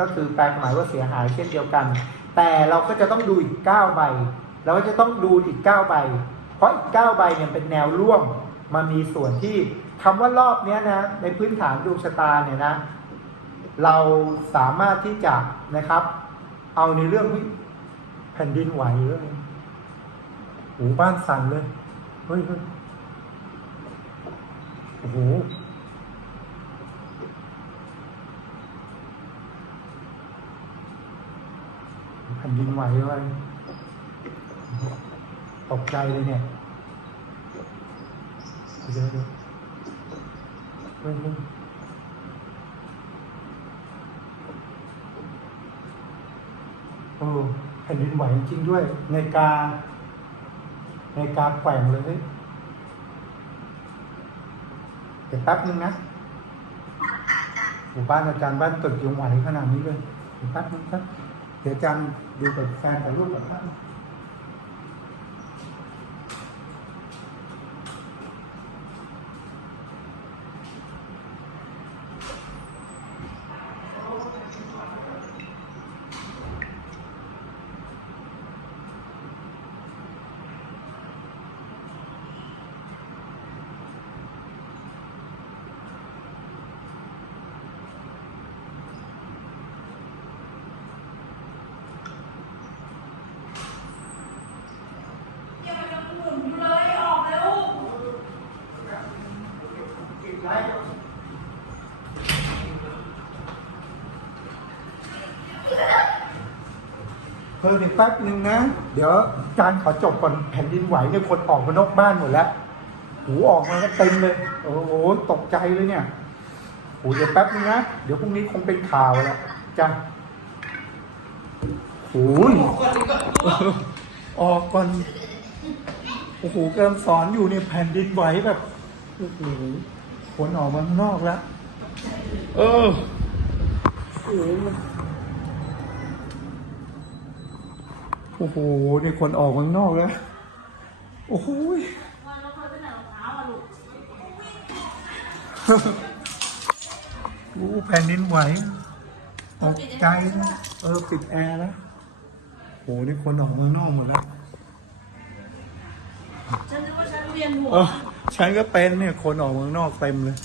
ก็คือแปลความหมายว่าเสียหายเช่นเดียวกัน แต่เราก็จะต้องดูอีก9ใบเราก็จะต้องดูอีก9ใบ เพราะอีก9ใบเนี่ยเป็นแนวร่วมมามีส่วนที่คำว่ารอบเนี้ยนะในพื้นฐานดวงชะตาเนี่ยนะ เราสามารถที่จะนะครับ เอาในเรื่องแผ่นดินไหวเลยหูบ้านสั่นเลยเฮ้ยเฮ้ยโอ้โห แผ่นดินไหวเลยตกใจเลยเนี่ยเดี๋ยวเดี๋ยวเฮ้ยเฮ้ยเออแผ่นดินไหวจริงด้วย ในกา ในกาแกว่งเลยเดี๋ยวแป๊บนึงนะหมู่บ้านอาจารย์บ้านตึกยังไหวขนาดนี้เลยเดี๋ยวแป๊บนึงครับ เดี๋ยวจำดูกับแฟนกับลูกกับท่านบ อย่าไปจะหมุนอยู่เลยออกเร็ว เพิ่มอีกแป๊บนึงนะ เดี๋ยวอารขอจบก่อนแผ่นดินไหวเนี่ยคนออกมานอกบ้านหมดแล้ว หูออกมาก็เต็มเลย โอ้โหตกใจเลยเนี่ยโหเดี๋ยวแป๊บนึงนะ เดี๋ยวพรุ่งนี้คงเป็นข่าวแล้วจ้ะโอ้ยออกก่อนโอ้โหกำลังสอนอยู่เนี่ยแผ่นดินไหวแบบโอ้โหขนออกมาข้างนอกแล้ว เออโอ้ โหโอ้โหนี่คนออกข้างนอกแล้ว โอ้โหยวันเราเคยไปไหนรองเท้าอะลูกโอ้โหแผ่นดินไหวตกใจนะเออปิดแอร์แล้วโอ้โหนี่คนออกข้างนอกหมดแล้วฉันนึกว่าฉันเวียนหัวเออฉันก็เป็นเนี่ยคนออกข้างนอกเต็มเลย